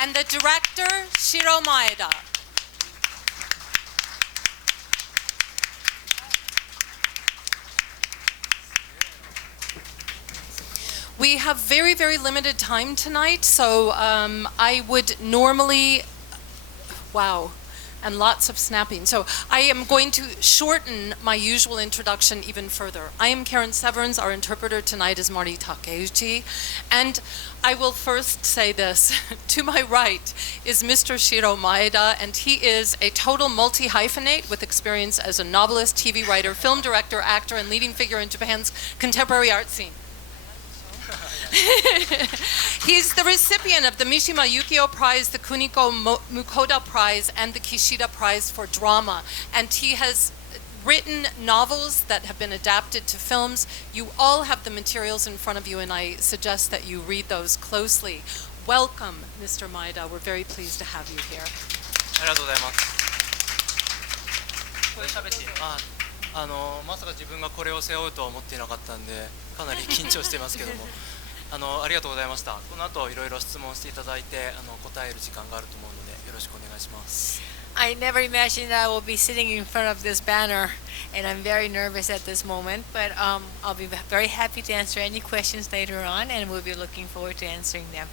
and the director, Shiro Maeda. We have very, very limited time tonight, so I would normally, wow, and lots of snapping. So I am going to shorten my usual introduction even further. I am Karen Severns. Our interpreter tonight is Mari Takeuchi. And I will first say this. To my right is Mr. Shiro Maeda, and he is a total multi-hyphenate with experience as a novelist, TV writer, film director, actor, and leading figure in Japan's contemporary art scene. He's the recipient of the Mishima Yukio Prize, the Kuniko Mukoda Prize, and the Kishida Prize for Drama. And he has written novels that have been adapted to films. You all have the materials in front of you, and I suggest that you read those closely. Welcome, Mr. Maeda. We're very pleased to have you here. ありがとうございます。これ喋っていい？まさか自分がこれを背負うとは思っていなかったんで、かなり緊張していますけども。ありがとうございました。この後いろいろ質問していただいて答える時間があると思うのでよろしくお願いします。I never imagined I will be sitting in front of this banner, and I'm very nervous at this moment, but I'll be very happy to answer any questions later on, and we'll be looking forward to answering them.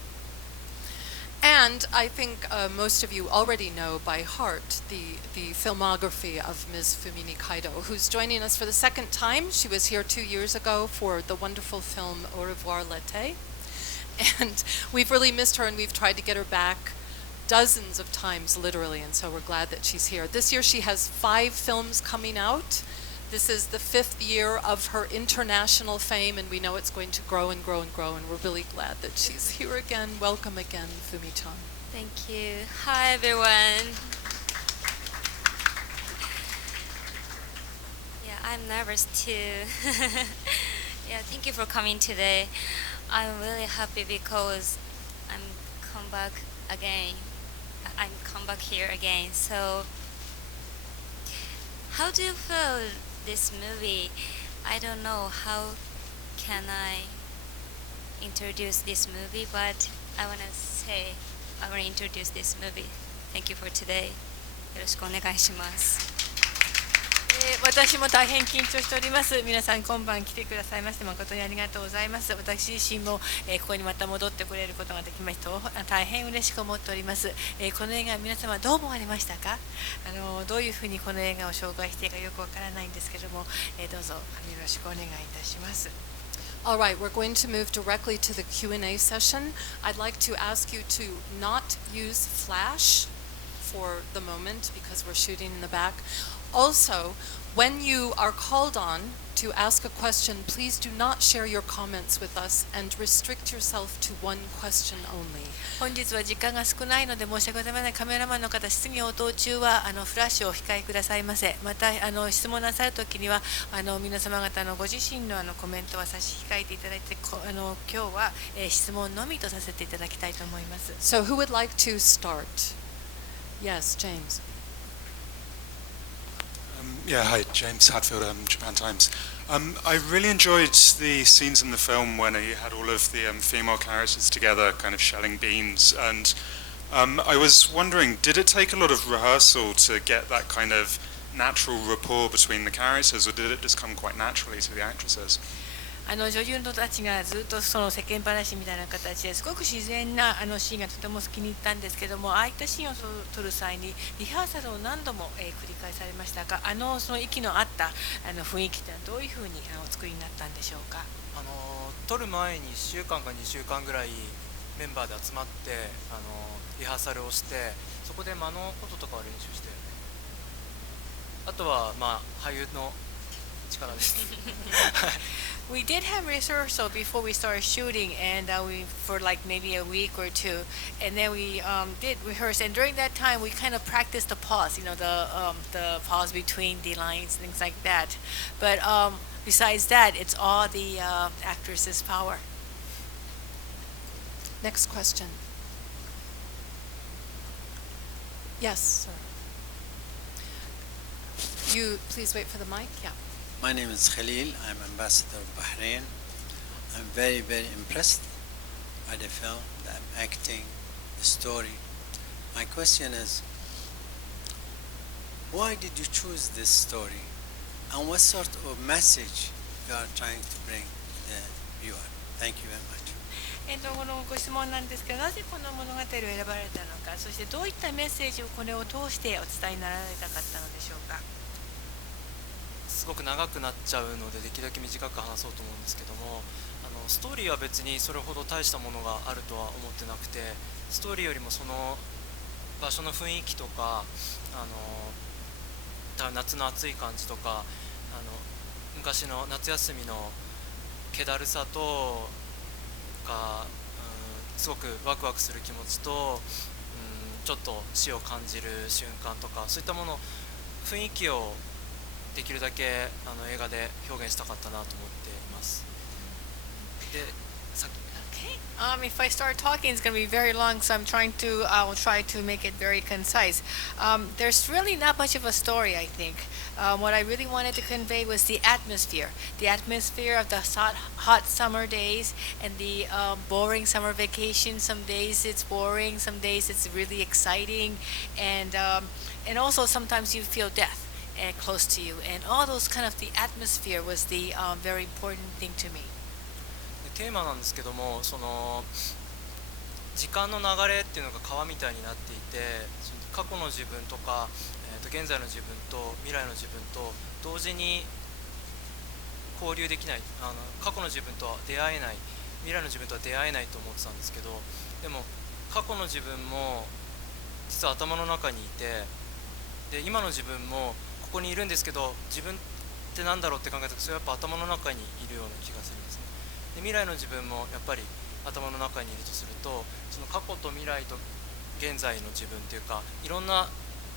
And I think most of you already know by heart the filmography of Ms. Fumi Nikaido, who's joining us for the second time. She was here 2 years ago for the wonderful film Au revoir l'été. And we've really missed her, and we've tried to get her back dozens of times, literally, and so we're glad that she's here. This year she has 5 films coming out. This is the 5th year of her international fame, and we know it's going to grow and grow and grow, and we're really glad that she's here again. Welcome again, Fumi-chan. Thank you. Hi, everyone. Yeah, I'm nervous too. Yeah, thank you for coming today. I'm really happy because I'm come back again. I'm come back here again. So, how do you feel this movie? I don't know how can I introduce this movie, but I want to introduce this movie. Thank you for today. よろしくお願いします。私も大変緊張しております。皆さん今晩来てくださいまして誠にありがとうございます。私自身も、ここにまた戻ってこれることができました大変嬉しく思っております。この映画皆様どう思われましたか？どういうふうにこの映画を紹介していいかよくわからないんですけども、どうぞよろしくお願いいたします。All right, we're going to move directly to the Q&A session. I'd like to ask you to not use flash for the moment because we're shooting in the back. Also, when you are called on to ask a question, please do not share your comments with us and restrict yourself to one question only. 本日は時間が少ないので申し訳ございません。カメラマンの方、質疑応答中はフラッシュをお控えくださいませ。また質問なさるときには皆様方のご自身のコメントは差し控えていただいて、今日は質問のみとさせていただきたいと思います。So who would like to start? Yes, James. Yeah, hi, James Hadfield, Japan Times. I really enjoyed the scenes in the film when you had all of the female characters together, kind of shelling beans. And I was wondering, did it take a lot of rehearsal to get that kind of natural rapport between the characters, or did it just come quite naturally to the actresses? 女優のたちがずっとその世間話みたいな形ですごく自然なシーンがとても好きに入ったんですけども、ああいったシーンを撮る際にリハーサルを何度も繰り返されましたが、その息の合った雰囲気というのはどういうふうにお作りになったんでしょうか。撮る前に1週間か2週間ぐらいメンバーで集まってリハーサルをして、そこで間のこととかを練習して、あとは俳優の力です。We did have rehearsal before we started shooting, and for like maybe a week or two, and then we did rehearse. And during that time, we kind of practiced the pause, the pause between the lines, things like that. But besides that, it's all the actress's power. Next question. Yes, sir. You please wait for the mic. Yeah. My name is Khalil. I'm ambassador of Bahrain. I'm very, very impressed by the film, the acting, the story. My question is, why did you choose this story, and what sort of message you are trying to bring the viewer? Thank you very much. このご質問なんですけど、なぜこの物語を選ばれたのか、そしてどういったメッセージをこれを通してお伝えになられたかったのでしょうか。すごく長くなっちゃうのでできるだけ短く話そうと思うんですけども、ストーリーは別にそれほど大したものがあるとは思ってなくて、ストーリーよりもその場所の雰囲気とか、夏の暑い感じとか、昔の夏休みの気だるさとか、すごくワクワクする気持ちと、ちょっと死を感じる瞬間とか、そういったもの、雰囲気をできるだけ映画で表現したかったなと思っています。で、さっきIf I start talking, it's going to be very long, so I'll try to make it very concise. There's really not much of a story, I think. What I really wanted to convey was the atmosphere of the hot summer days and the boring summer vacation. Some days it's boring, some days it's really exciting, and also sometimes you feel death close to you, and all those kind of the atmosphere was the very important thing to me. テーマなんですけども、その時間の流れっていうのが川みたいになっていて、過去の自分とか、現在の自分と未来の自分と同時に交流できない、過去の自分とは出会えない、未来の自分とは出会えないと思ってたんですけど、でも過去の自分も実は頭の中にいて、で今の自分もここにいるんですけど、自分って何だろうって考えたら、それはやっぱ頭の中にいるような気がするんですね。で未来の自分もやっぱり頭の中にいるとすると、その過去と未来と現在の自分っていうか、いろんな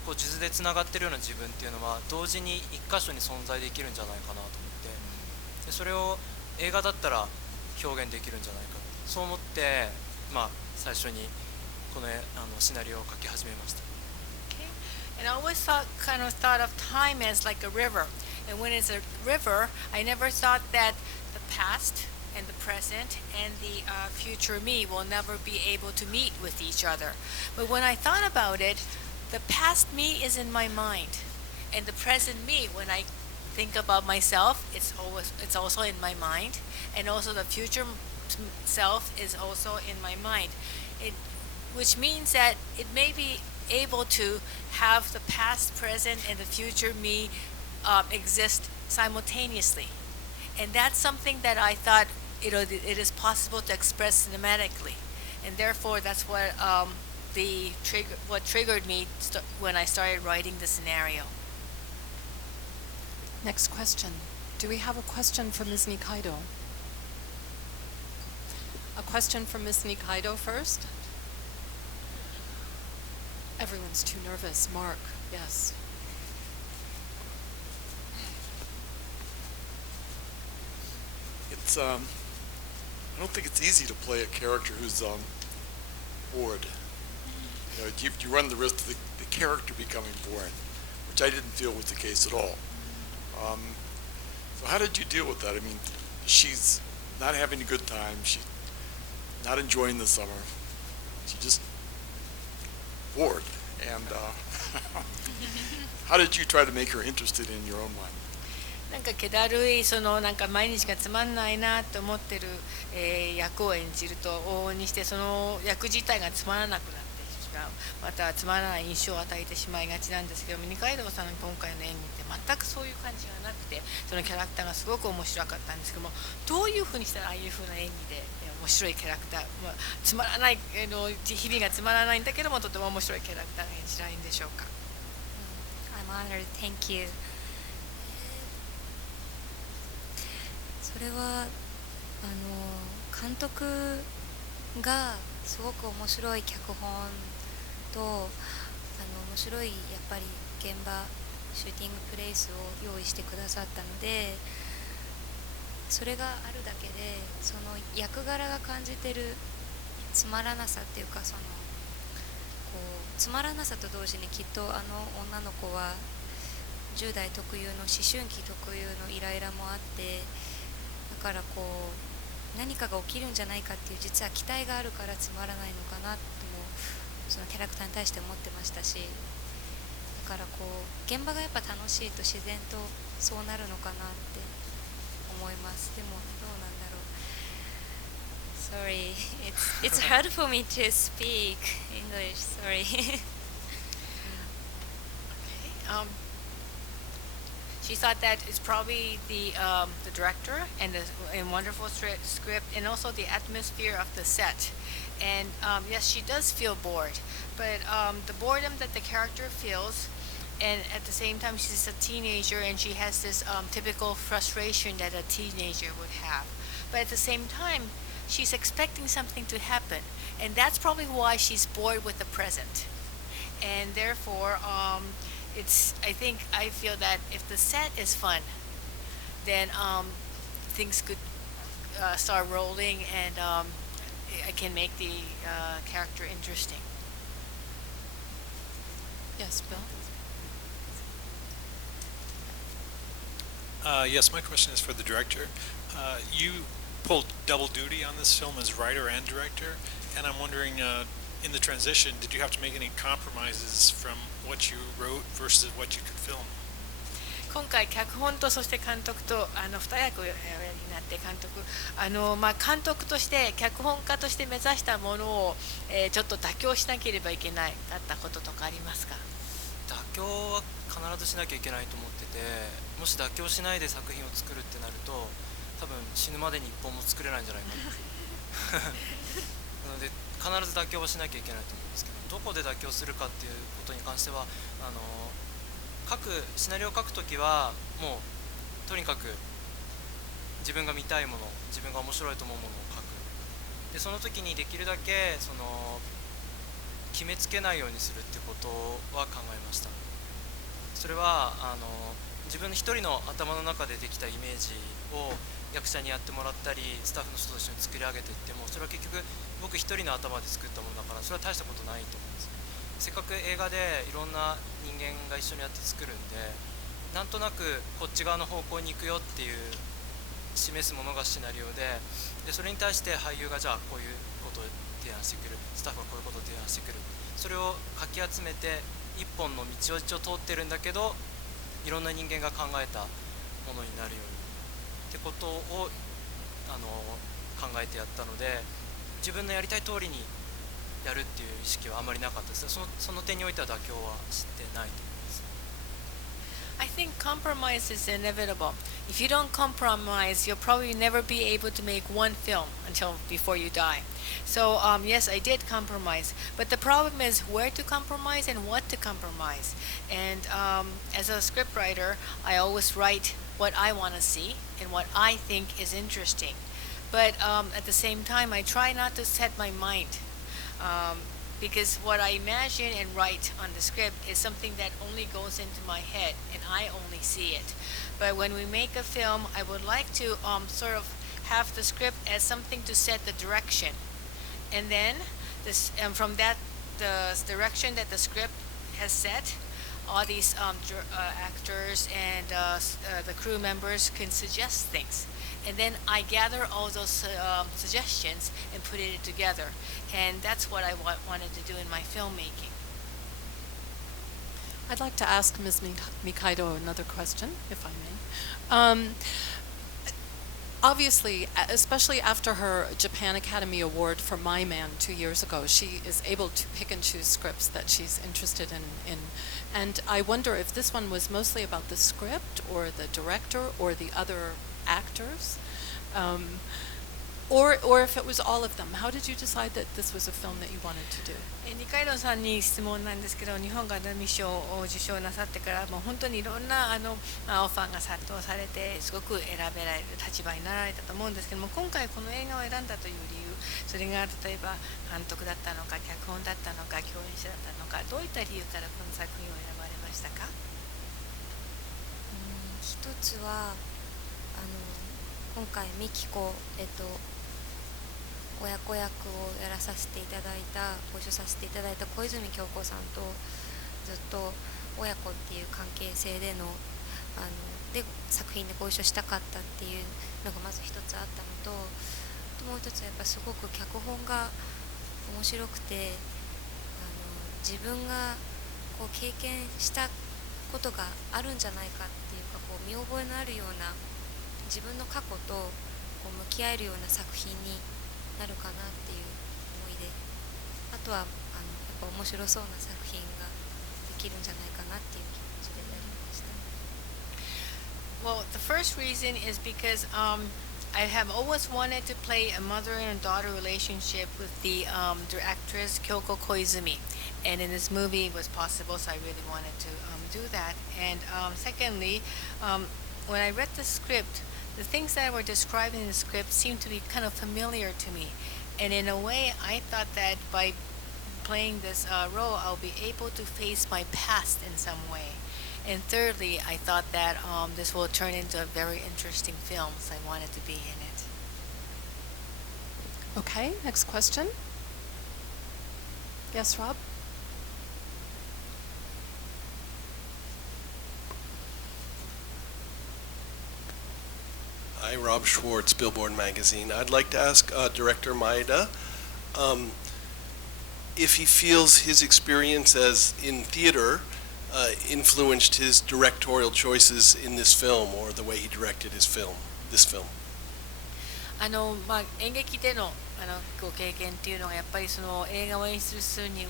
こう数珠でつながってるような自分っていうのは同時に一箇所に存在できるんじゃないかなと思って、でそれを映画だったら表現できるんじゃないか、そう思って、最初にこのシナリオを書き始めました。And I always kind of thought of time as like a river. And when it's a river, I never thought that the past and the present and the future me will never be able to meet with each other. But when I thought about it, the past me is in my mind, and the present me, when I think about myself, it's also in my mind, and also the future self is also in my mind. Which means that it may be able to have the past, present, and the future me exist simultaneously. And that's something that I thought it is possible to express cinematically, and therefore that's what triggered me when I started writing the scenario. Next question. Do we have a question from Ms. Nikaido? A question from Ms. Nikaido first. Everyone's too nervous. Mark, yes. I don't think it's easy to play a character who's bored. You run the risk of the character becoming boring, which I didn't feel was the case at all. So how did you deal with that? I mean, she's not having a good time. She's not enjoying the summer. She's just bored. And how did you try to make her interested in your own mind? なんか気だるい、なんか毎日がつまんないなと思ってる、役を演じると往々にしてその役自体がつまらなくなってしまう、またつまらない印象を与えてしまいがちなんですけど、二階堂さんの今回の演技って全くそういう感じがなくて、そのキャラクターがすごく面白かったんですけども、どういうふうにしたらああいうふうな演技で面白いキャラクター、つまらない、日々がつまらないんだけどもとても面白いキャラクターが演じられるんでしょうか。I'm honored. Thank you. それは監督がすごく面白い脚本と面白いやっぱり現場シューティングプレイスを用意してくださったので、それがあるだけでその役柄が感じてるつまらなさっていうか、こうつまらなさと同時にきっと女の子は10代特有の思春期特有のイライラもあって、だからこう何かが起きるんじゃないかっていう実は期待があるからつまらないのかなともそのキャラクターに対して思ってましたし、だからこう現場がやっぱ楽しいと自然とそうなるのかなって思います。でもどうなんだろう。Sorry, it's hard for me to speak English. Sorry. She thought that it's probably the director and the wonderful script and also the atmosphere of the set. And yes, she does feel bored, but the boredom that the character feels, and at the same time she's a teenager and she has this typical frustration that a teenager would have. But at the same time, she's expecting something to happen, and that's probably why she's bored with the present. And therefore, I feel that if the set is fun, then things could start rolling, and I can make the character interesting. Yes, Bill? Yes, my question is for the director. You pulled double duty on this film as writer and director, and I'm wondering, in the transition, did you have to make any compromises from what you wrote versus what you could film? 今回脚本とそして監督と2役をやりになって監督として脚本家として目指したものを、ちょっと妥協しなければいけないだったこととかありますか？妥協は必ずしなきゃいけないと思ってて、もし妥協しないで作品を作るってなると多分死ぬまでに1本も作れないんじゃないかななので必ず妥協はしなきゃいけないと思うんですけど、どこで妥協するかっていうことに関してはシナリオを書くときはもうとにかく自分が見たいもの、自分が面白いと思うものを書く。でその時にできるだけ決めつけないようにするってことは考えました。それは自分一人の頭の中でできたイメージを役者にやってもらったりスタッフの人と一緒に作り上げていっても、それは結局僕一人の頭で作ったものだから、それは大したことないと思うんです。せっかく映画でいろんな人間が一緒にやって作るんで、なんとなくこっち側の方向に行くよっていう示すものがシナリオで、それに対して俳優がじゃあこういうことを提案してくる、スタッフがこういうことを提案してくる、それをかき集めて一本の道を一応通ってるんだけど、いろんな人間が考えたものになるようにってことを考えてやったので、自分のやりたい通りにやるっていう意識はあまりなかったです。その点においては妥協はしてないと思います。I think compromise is inevitable. If you don't compromise, you'll probably never be able to make one film before you die. So yes, I did compromise, but the problem is where to compromise and what to compromise. And as a scriptwriter, I always write what I want to see and what I think is interesting. But at the same time, I try not to set my mind. Because what I imagine and write on the script is something that only goes into my head and I only see it. But when we make a film, I would like to sort of have the script as something to set the direction. And then from that, the direction that the script has set, all these actors and the crew members can suggest things. And then I gather all those suggestions and put it together. And that's what I wanted to do in my filmmaking. I'd like to ask Ms. Mikaido another question, if I may. Obviously, especially after her Japan Academy Award for My Man 2 years ago, she is able to pick and choose scripts that she's interested in. And I wonder if this one was mostly about the script or the director or the other actors, or if it was all of them. How did you decide that this was a film that you wanted to do? 二階堂さんに質問なんですけど、日本ガダミ賞を受賞なさってからもう本当にいろんなオファーが殺到されてすごく選べられる立場になられたと思うんですけども、今回この映画を選んだという理由、それが例えば監督だったのか脚本だったのか共演者だったのか、どういった理由からこの作品を選ばれましたか？一つは今回ミキコ親子役をやらさせていただいたご一緒させていただいた小泉京子さんとずっと親子っていう関係性で作品でご一緒したかったっていうのがまず一つあったのと、う一つはやっぱすごく脚本が面白くて、自分がこう経験したことがあるんじゃないかっていうか、こう見覚えのあるような自分の過去とこう向き合えるような作品になるかなっていう思いで、あとはやっぱ面白そうな作品ができるんじゃないかなっていう気持ちでやりました。Well, the first reason is because I have always wanted to play a mother and daughter relationship with the actress Kyoko Koizumi, and in this movie it was possible, so I really wanted to do that. And secondly, when I read the script, the things that were described in the script seemed to be kind of familiar to me, and in a way, I thought that by playing this role, I'll be able to face my past in some way. And thirdly, I thought that this will turn into a very interesting film, so I wanted to be in it. Okay, next question. Yes, Rob? Hi, Rob Schwartz, Billboard Magazine. I'd like to ask Director Maeda if he feels his experience as in theater influenced his directorial choices in this film or the way he directed this film. 演劇でのご経験っていうのがやっぱりその映画を演出するに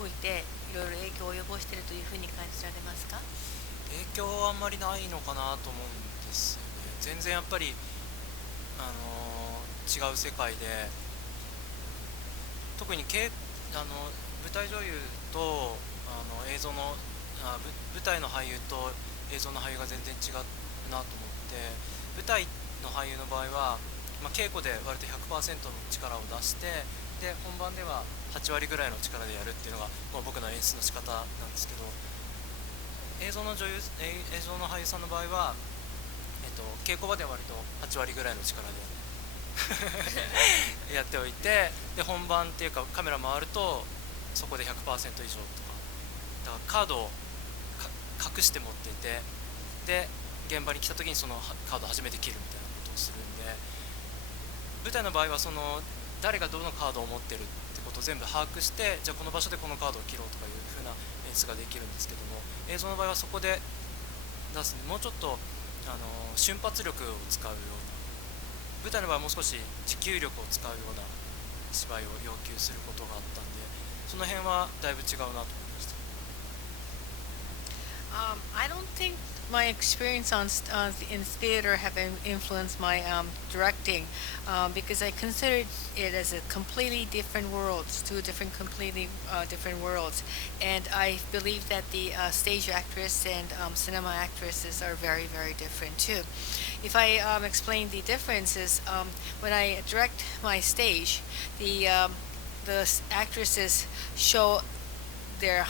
おいていろいろ影響を及ぼしているというふうに感じられますか？影響はあんまりないのかなと思うんですよね。全然やっぱり、違う世界で、特に舞台女優と映像の舞台の俳優と映像の俳優が全然違うなと思って、舞台の俳優の場合は、稽古で割と 100% の力を出して、で本番では8割ぐらいの力でやるっていうのが、僕の演出の仕方なんですけど、映像の俳優さんの場合は、稽古場では割と8割ぐらいの力でやっておいて、で本番っていうかカメラ回るとそこで 100% 以上とか、だからカードを隠して持っていて、で現場に来た時にそのカードを初めて切るみたいなことをするんで、舞台の場合はその誰がどのカードを持ってるってことを全部把握して、じゃあこの場所でこのカードを切ろうとかいう風な演出ができるんですけども、映像の場合はそこで出すもうちょっと瞬発力を使うような、舞台の場合はもう少し持久力を使うような芝居を要求することがあったんで、その辺はだいぶ違うなと思いました。I don't think my experience in theater have influenced my directing because I considered it as a completely different worlds, two completely different worlds, and I believe that the stage actress and cinema actresses are very, very different too. If I explain the differences, when I direct my stage, the actresses show their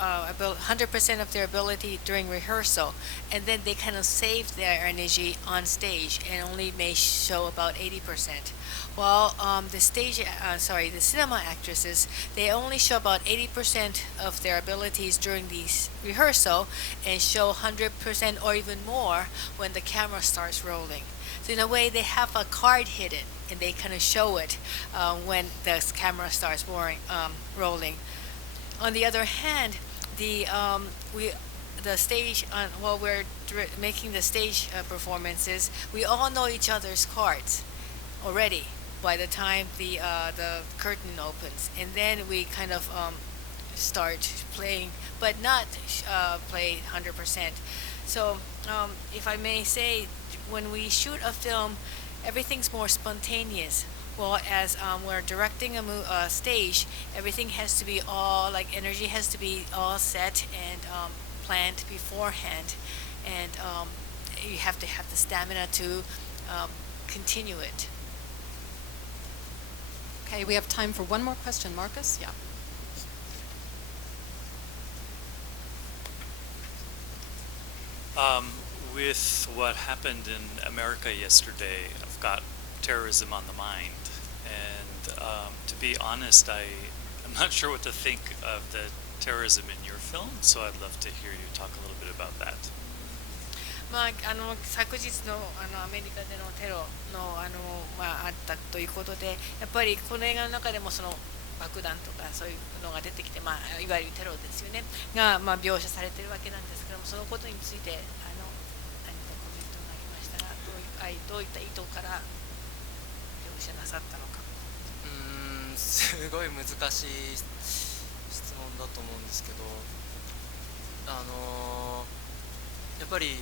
100% of their ability during rehearsal, and then they kind of save their energy on stage and only may show about 80%. While the cinema actresses, they only show about 80% of their abilities during the rehearsal and show 100% or even more when the camera starts rolling. So in a way, they have a card hidden, and they kind of show it when the camera starts rolling. On the other hand, the stage while we're making the stage performances, we all know each other's cards already by the time the curtain opens, and then we kind of start playing, but not play 100%. So if I may say, when we shoot a film, everything's more spontaneous. Well, as we're directing a stage, everything has to be all, like energy has to be all set and planned beforehand, and you have to have the stamina to continue it. Okay, we have time for one more question. Marcus? Yeah. With what happened in America yesterday, I've got terrorism on the mind. And to be honest, I'm not sure what to think of the terrorism in your film, so I'd love to hear you talk a little bit about that. 昨日の、アメリカでのテロの、あったということで、やっぱりこの映画の中でもその爆弾とかそういうのが出てきて、いわゆるテロですよねが、描写されているわけなんですけども、そのことについて何かコメントがありましたら、どういった意図から描写なさったのか。すごい難しい質問だと思うんですけど、やっぱり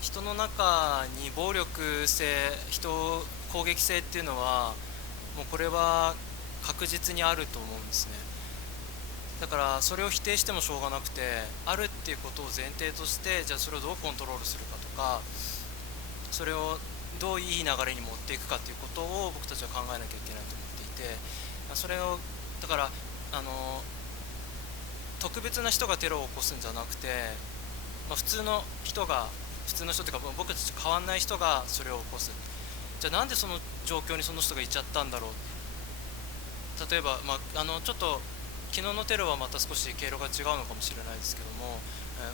人の中に暴力性、攻撃性っていうのはもうこれは確実にあると思うんですね。だからそれを否定してもしょうがなくて、あるっていうことを前提として、じゃあそれをどうコントロールするかとか、それをどういい流れに持っていくかっていうことを僕たちは考えなきゃいけないと思っていて、それをだから特別な人がテロを起こすんじゃなくて、普通の人っていうか僕たちと変わんない人がそれを起こす。じゃあなんでその状況にその人がいちゃったんだろう。例えば、ちょっと昨日のテロはまた少し経路が違うのかもしれないですけども、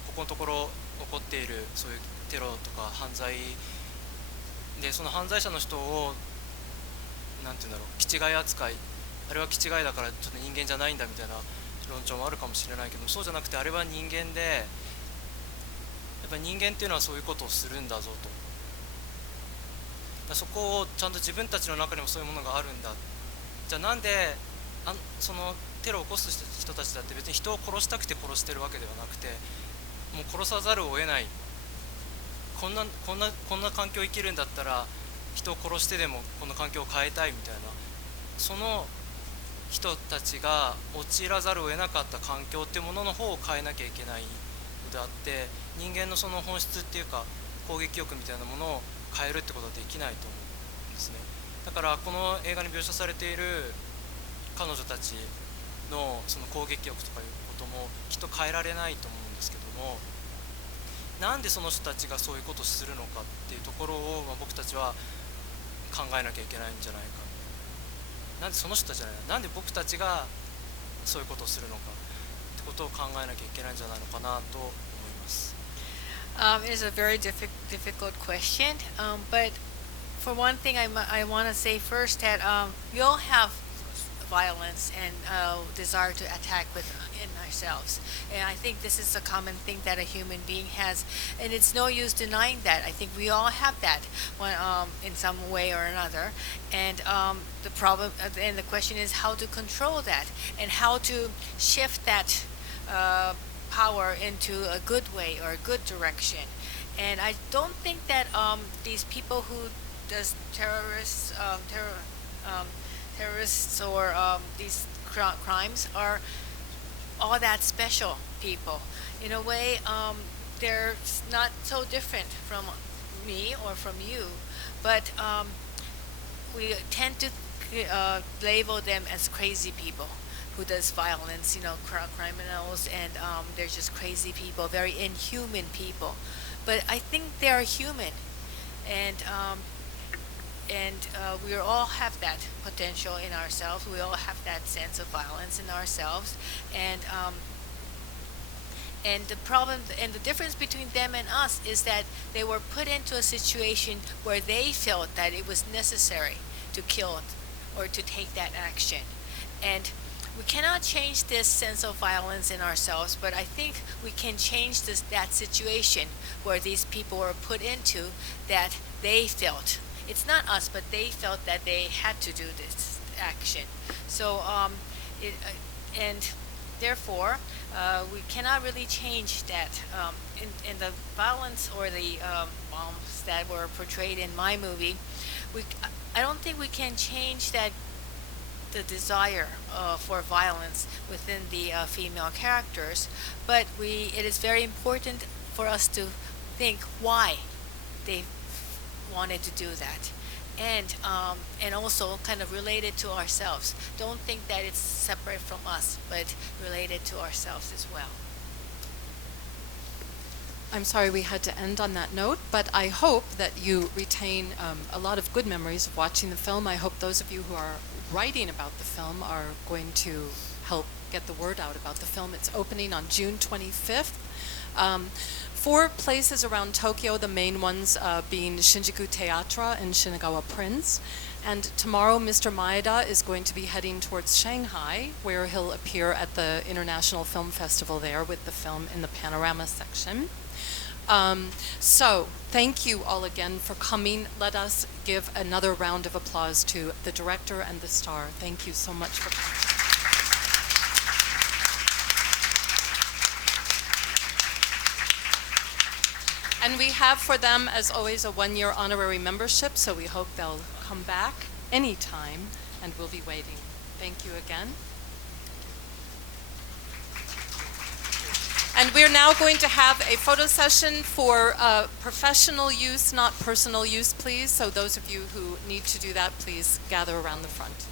ここのところ起こっているそういうテロとか犯罪で、その犯罪者の人をなんていうんだろう、気違い扱い、あれは気違いだからちょっと人間じゃないんだみたいな論調もあるかもしれないけど、そうじゃなくて、あれは人間で、やっぱり人間っていうのはそういうことをするんだぞと。そこをちゃんと自分たちの中にもそういうものがあるんだ。じゃあなんでそのテロを起こす人たちだって別に人を殺したくて殺してるわけではなくて、もう殺さざるを得ない、こんな環境を生きるんだったら人を殺してでもこの環境を変えたいみたいな、その人たちが陥らざるを得なかった環境っていうものの方を変えなきゃいけないのであって、人間のその本質っていうか攻撃欲みたいなものを変えるってことはできないと思うんですね。だからこの映画に描写されている彼女たちのその攻撃欲とかいうこともきっと変えられないと思うんですけども、なんでその人たちがそういうことをするのかっていうところを、僕たちは考えなきゃいけないんじゃないか。なんでその人たちじゃない、なんで僕たちがそういうことをするのかってことを考えなきゃいけないんじゃないのかなと思います。It is a very difficult question, but for one thing, I want to say first that we all have violence and desire to attack within ourselves, and I think this is a common thing that a human being has, and it's no use denying that. I think we all have that in some way or another, and the problem and the question is how to control that and how to shift that power into a good way or a good direction. And I don't think that these people who does terrorists or these crimes are all that special people. In a way, they're not so different from me or from you, but we tend to label them as crazy people who does violence, criminals, and they're just crazy people, very inhuman people. But I think they are human, and we all have that potential in ourselves. We all have that sense of violence in ourselves, and the problem and the difference between them and us is that they were put into a situation where they felt that it was necessary to kill or to take that action, and we cannot change this sense of violence in ourselves, but I think we can change that situation where these people were put into, that they felt. It's not us, but they felt that they had to do this action. So, and therefore, we cannot really change that. In the violence or the bombs that were portrayed in my movie, I don't think we can change that. The desire for violence within the female characters, but it is very important for us to think why they wanted to do that, and also kind of related to ourselves. Don't think that it's separate from us, but related to ourselves as well. I'm sorry we had to end on that note, but I hope that you retain a lot of good memories of watching the film. I hope those of you who are writing about the film are going to help get the word out about the film. It's opening on June 25th. 4 places around Tokyo, the main ones being Shinjuku Theatra and Shinagawa Prince. And tomorrow, Mr. Maeda is going to be heading towards Shanghai, where he'll appear at the International Film Festival there with the film in the panorama section. So, thank you all again for coming. Let us give another round of applause to the director and the star. Thank you so much for coming. And we have for them, as always, a 1-year honorary membership, so we hope they'll come back anytime, and we'll be waiting. Thank you again. And we're now going to have a photo session for professional use, not personal use, please. So those of you who need to do that, please gather around the front.